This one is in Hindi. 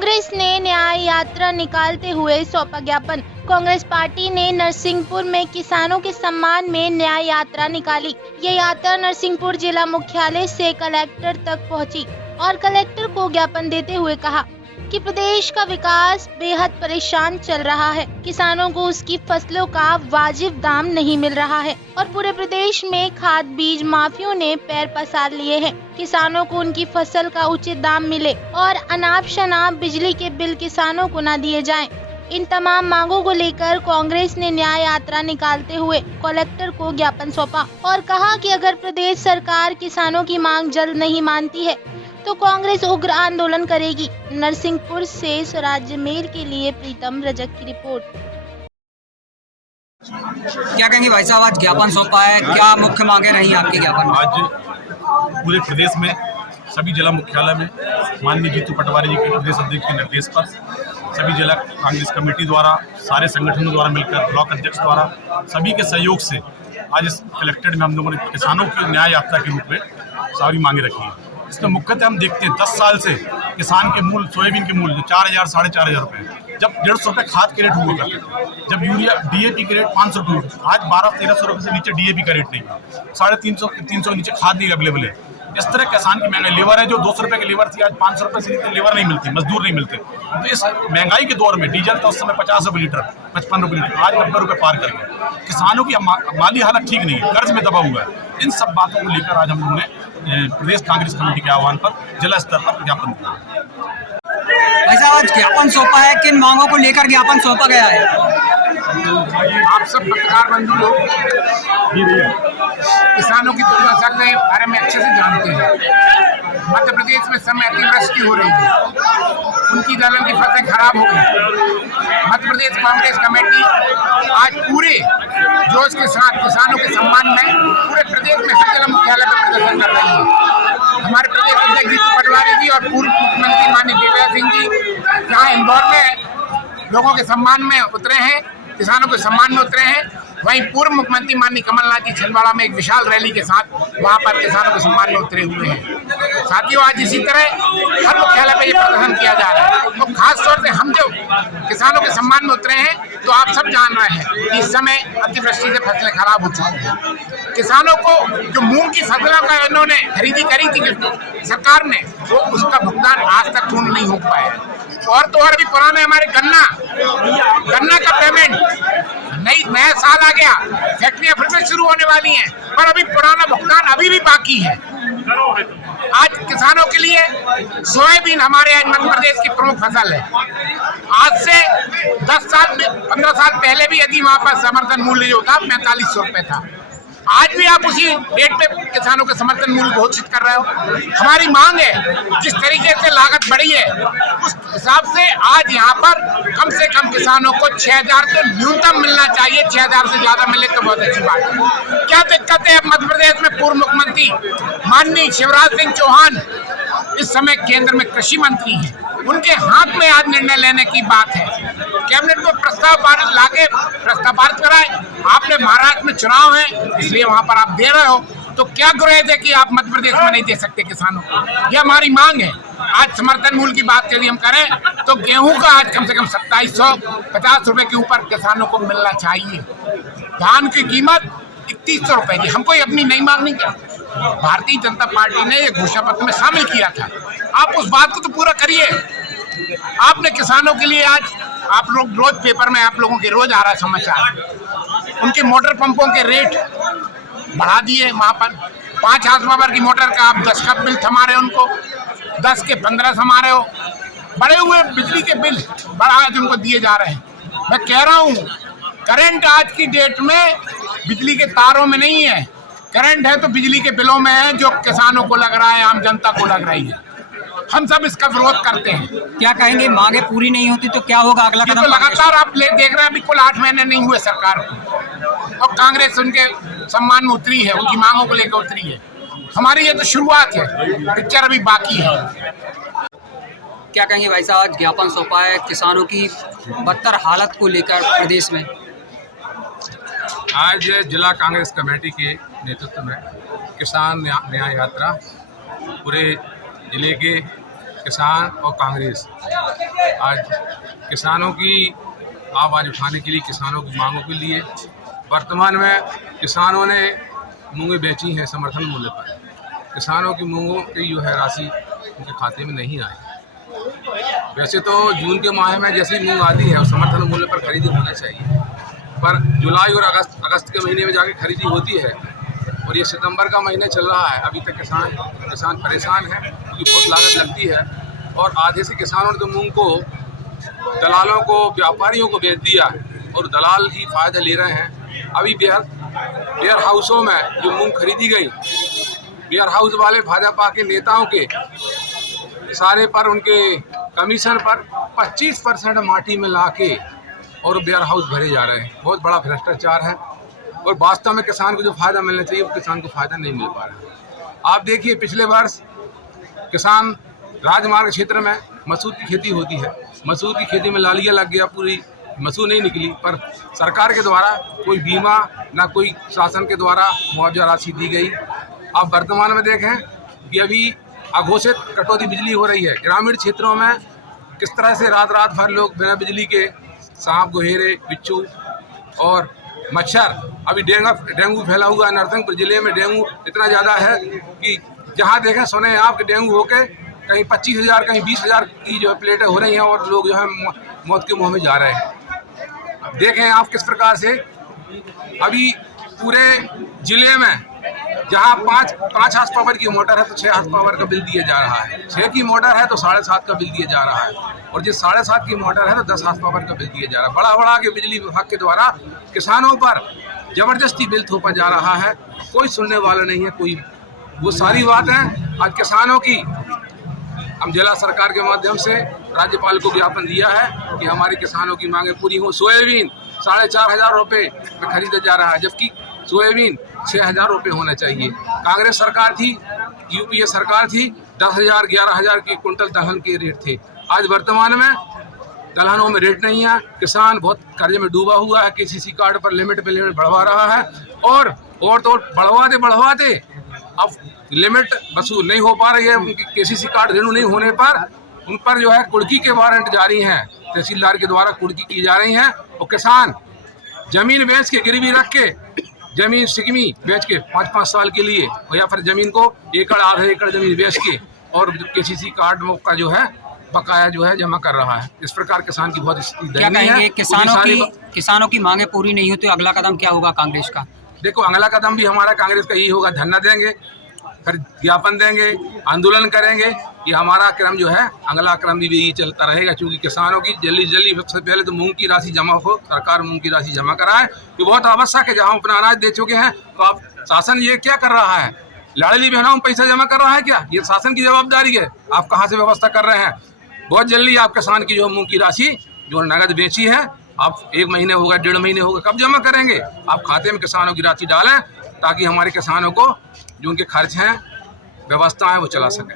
कांग्रेस ने न्याय यात्रा निकालते हुए सौंपा ज्ञापन। कांग्रेस पार्टी ने नरसिंहपुर में किसानों के सम्मान में न्याय यात्रा निकाली। ये यात्रा नरसिंहपुर जिला मुख्यालय से कलेक्टर तक पहुंची और कलेक्टर को ज्ञापन देते हुए कहा कि प्रदेश का विकास बेहद परेशान चल रहा है। किसानों को उसकी फसलों का वाजिब दाम नहीं मिल रहा है और पूरे प्रदेश में खाद बीज माफियों ने पैर पसार लिए हैं। किसानों को उनकी फसल का उचित दाम मिले और अनाप शनाप बिजली के बिल किसानों को न दिए जाएं। इन तमाम मांगों को लेकर कांग्रेस ने न्याय यात्रा निकालते हुए कलेक्टर को ज्ञापन सौंपा और कहा कि अगर प्रदेश सरकार किसानों की मांग जल्द नहीं मानती है तो कांग्रेस उग्र आंदोलन करेगी। नरसिंहपुर से स्वराज्य मेल के लिए प्रीतम रजक की रिपोर्ट। क्या कहेंगे भाई साहब, आज ज्ञापन सौंपा है, क्या मुख्य मांगे रही आपके ज्ञापन? आज पूरे प्रदेश में सभी जिला मुख्यालय में माननीय जीतू पटवारी जी के प्रदेश अध्यक्ष के निर्देश पर सभी जिला कांग्रेस कमेटी द्वारा, सारे संगठनों द्वारा मिलकर, ब्लॉक अध्यक्ष द्वारा सभी के सहयोग से आज इस कलेक्ट्रेट में हम लोगों ने किसानों की न्याय यात्रा के रूप में सारी मांगे रखी हैं। इसमें मुख्यतः हम देखते हैं 10 साल से किसान के मूल, सोयाबीन के मूल जो 4,000 साढ़े 4,000 रुपये, जब 150 रुपये खाद के रेट हुआ करते, जब यूरिया डीएपी के रेट 500 रुपये, आज 1200-1300 रुपये से नीचे डीएपी का रेट नहीं है, 350 के नीचे खाद नहीं अवेलेबल है। इस तरह किसान की महंगाई, लेबर है जो 200 रुपये की लेबर थी, आज 500 रुपये से नीचे लेबर नहीं मिलती, मजदूर नहीं मिलते। तो इस महंगाई के दौर में डीजल था उस समय 50 रुपये लीटर, 55 रुपये लीटर, आज 90 रुपये पार कर गए। किसानों की माली हालत ठीक नहीं है, कर्ज में दबा हुआ है। इन सब बातों को लेकर आज हम लोगों ने प्रदेश कांग्रेस कमेटी के आह्वान पर जिला स्तर पर ज्ञापन दिया। भाई साहब, आज ज्ञापन सौंपा है, किन मांगों को लेकर ज्ञापन सौंपा गया है? आप सब पत्रकार बंधु लोग किसानों की दुर्दशा के बारे में अच्छे से जानते हैं। मध्य प्रदेश में समय अतिवृष्टि हो रही है, उनकी दलहन की फसलें खराब हो गई। मध्य प्रदेश कांग्रेस कमेटी आज पूरे जोश के साथ किसानों के सम्मान में पूरे प्रदेश में हर जिला मुख्यालय पर प्रदर्शन कर रही है। हमारे प्रदेश अध्यक्ष जीतू पटवारी जी और पूर्व मुख्यमंत्री माननीय दिग्विजय सिंह जी जहाँ इंदौर में लोगों के सम्मान में उतरे हैं, किसानों के सम्मान में उतरे हैं, वहीं पूर्व मुख्यमंत्री माननीय कमलनाथ जी छिंदवाड़ा में एक विशाल रैली के साथ वहां पर किसानों के सम्मान में उतरे हुए हैं। साथियों, आज इसी तरह हर मुख्यालय पर यह प्रदर्शन किया जा रहा है। तो खास तौर से हम जो किसानों के सम्मान में उतरे हैं, तो आप सब जान रहे हैं कि इस समय अतिवृष्टि से फसलें खराब हो चुकी हैं। किसानों को जो मूंग की फसलों का इन्होंने खरीदी करी थी सरकार ने, वो उसका भुगतान आज तक पूर्ण नहीं हो पाया। और तो और भी पुराने हमारे गन्ना का पेमेंट, नया साल आ गया, फैक्ट्रियां फिर से शुरू होने वाली हैं, पर अभी पुराना भुगतान अभी भी बाकी है। आज किसानों के लिए सोयाबीन हमारे आज मध्य प्रदेश की प्रमुख फसल है। आज से 10-15 साल पहले भी यदि वहां पर समर्थन मूल्य जो था 4500 रुपये था, आज भी आप उसी रेट पे किसानों के समर्थन मूल्य घोषित कर रहे हो। हमारी मांग है, जिस तरीके से लागत बढ़ी है उस हिसाब से आज यहाँ पर कम से कम किसानों को 6,000 तो न्यूनतम मिलना चाहिए। 6,000 से ज्यादा मिले तो बहुत अच्छी बात है। क्या दिक्कत है? अब मध्य प्रदेश में पूर्व मुख्यमंत्री माननीय शिवराज सिंह चौहान इस समय केंद्र में कृषि मंत्री हैं, उनके हाथ में आज निर्णय लेने की बात है। कैबिनेट में प्रस्ताव पारित कराए। आपने महाराष्ट्र में चुनाव है, इसलिए वहां पर आप दे रहे हो, तो क्या गुरेज है कि आप मध्य प्रदेश में नहीं दे सकते किसानों को? यह हमारी मांग है। आज समर्थन मूल्य की बात यदि हम करें तो गेहूं का आज कम से कम 2750 रुपए के ऊपर किसानों को मिलना चाहिए। धान की कीमत 3100 रुपए की। हमको अपनी नई मांग नहीं किया, भारतीय जनता पार्टी ने ये घोषणा पत्र में शामिल किया था। आप उस बात को तो पूरा करिए। आपने किसानों के लिए आज आप लोग रोज पेपर में आप लोगों के रोज आ रहा है समाचार, उनके मोटर पंपों के रेट बढ़ा दिए। वहां पर 5 हाथ पावर की मोटर का आप 10 का बिल थमा रहे हो, उनको 10 के 15 थमा रहे हो। बढ़े हुए बिजली के बिल बढ़ा उनको दिए जा रहे हैं। मैं कह रहा हूँ, करंट आज की डेट में बिजली के तारों में नहीं है, करंट है तो बिजली के बिलों में है, जो किसानों को लग रहा है, आम जनता को लग रही है। हम सब इसका विरोध करते हैं। क्या कहेंगे, मांगे पूरी नहीं होती तो क्या होगा अगला कदम? तो लगातार आप देख रहे हैं, अभी कुल 8 महीने नहीं हुए सरकार को, और कांग्रेस उनके सम्मान में उतरी है, उनकी मांगों को लेकर उतरी है। हमारी ये तो शुरुआत है, पिक्चर अभी बाकी है। क्या कहेंगे भाई साहब, आज ज्ञापन सौंपा है किसानों की बदतर हालत को लेकर प्रदेश में? आज जिला कांग्रेस कमेटी के नेतृत्व में किसान न्याय यात्रा पूरे जिले के किसान और कांग्रेस आज किसानों की आवाज़ उठाने के लिए, किसानों की मांगों के लिए वर्तमान में किसानों ने मूंगें बेची हैं समर्थन मूल्य पर। किसानों की मूंगों की जो है राशि उनके खाते में नहीं आई। वैसे तो जून के माह में जैसे ही मूंग आती है और समर्थन मूल्य पर खरीदी होना चाहिए, पर जुलाई और अगस्त के महीने में जाके खरीदी होती है और ये सितंबर का महीना चल रहा है। अभी तक किसान परेशान है क्योंकि बहुत लागत लगती है और आधे से किसानों ने तो मूंग को दलालों को, व्यापारियों को बेच दिया है और दलाल ही फायदा ले रहे हैं। अभी वेयर हाउसों में जो मूंग खरीदी गई, वेयर हाउस वाले भाजपा के नेताओं के इशारे पर, उनके कमीशन पर 25% माटी में लाके और वेयर हाउस भरे जा रहे हैं। बहुत बड़ा भ्रष्टाचार है और वास्तव में किसान को जो फायदा मिलना चाहिए वो किसान को फायदा नहीं मिल पा रहा है। आप देखिए, पिछले वर्ष किसान राजमार्ग क्षेत्र में मसूर की खेती होती है, मसूर की खेती में लालिया लग गया, पूरी मसूर नहीं निकली, पर सरकार के द्वारा कोई बीमा ना कोई शासन के द्वारा मुआवजा राशि दी गई। आप वर्तमान में देखें कि अभी अघोषित कटौती बिजली हो रही है। ग्रामीण क्षेत्रों में किस तरह से रात रात भर लोग बिना बिजली के सांप, गोहेरे, बिच्छू और मच्छर, अभी डेंगू फैला हुआ है। नरसिंहपुर जिले में डेंगू इतना ज़्यादा है कि जहाँ देखें सुने आप कि डेंगू होके कहीं 25,000 कहीं 20,000 की जो है प्लेटें हो रही हैं और लोग जो है मौत के मुँह में जा रहे हैं। अब देखें आप किस प्रकार से अभी पूरे जिले में जहाँ 5 हार्स पावर की मोटर है तो 6 हार्स पावर का बिल दिया जा रहा है, 6 की मोटर है तो 7.5 का बिल दिया जा रहा है और जिस 7.5 की मोटर है तो 10 हार्स पावर का बिल दिया जा रहा है। बड़ा के बिजली विभाग के द्वारा किसानों पर जबरदस्ती बिल थोपा जा रहा है, कोई सुनने वाला नहीं है। कोई वो सारी बातें आज किसानों की हम जिला सरकार के माध्यम से राज्यपाल को ज्ञापन दिया है कि हमारे किसानों की मांगें पूरी हो। सोयाबीन 4,500 रुपये में खरीदा जा रहा है, जबकि सोयाबीन 6,000 रुपये होना चाहिए। कांग्रेस सरकार थी, यूपीए सरकार थी, 10,000 11,000 के कुंटल दलहन के रेट थे। आज वर्तमान में दलहनों में रेट नहीं है। किसान बहुत कर्जे में डूबा हुआ है, केसीसी कार्ड पर लिमिट पे लिमिट बढ़वा रहा है और तो बढ़वाते अब लिमिट वसूल नहीं हो पा रही है। उनकी केसीसी कार्ड रिन्यू नहीं होने पर उन पर जो है कुर्की के वारंट जारी हैं, तहसीलदार के द्वारा कुर्की की जा रही हैं और किसान जमीन बेच के, गिरवी रख के, जमीन सिकमी बेच के 5-5 साल के लिए या फिर जमीन को एकड़ आधा एकड़ जमीन बेच के और केसीसी कार्ड का जो है बकाया जो है जमा कर रहा है। इस प्रकार किसान की बहुत स्थिति दयनीय है। किसानों की मांगे पूरी नहीं होती तो अगला कदम क्या होगा कांग्रेस का? देखो, अगला कदम भी हमारा कांग्रेस का यही होगा, धरना देंगे, फिर ज्ञापन देंगे, आंदोलन करेंगे। ये हमारा क्रम जो है, अगला क्रम भी यही चलता रहेगा, क्योंकि किसानों की जल्दी सबसे पहले तो मूंग की राशि जमा हो, सरकार मूंग की राशि जमा कराए। ये बहुत आवश्यक है। जहाँ अपना अनाज दे चुके हैं तो आप शासन ये क्या कर रहा है? लाडली बहनों में पैसा जमा कर रहा है क्या? ये शासन की जवाबदारी है। आप कहाँ से व्यवस्था कर रहे हैं? बहुत जल्दी आप किसान की जो मूंग की राशि जो नगद बेची है, आप 1 महीने होगा, 1.5 महीने होगा, कब जमा करेंगे? आप खाते में किसानों की राशि डालें ताकि हमारे किसानों को जो उनके खर्च हैं, व्यवस्था है, वो चला सकें।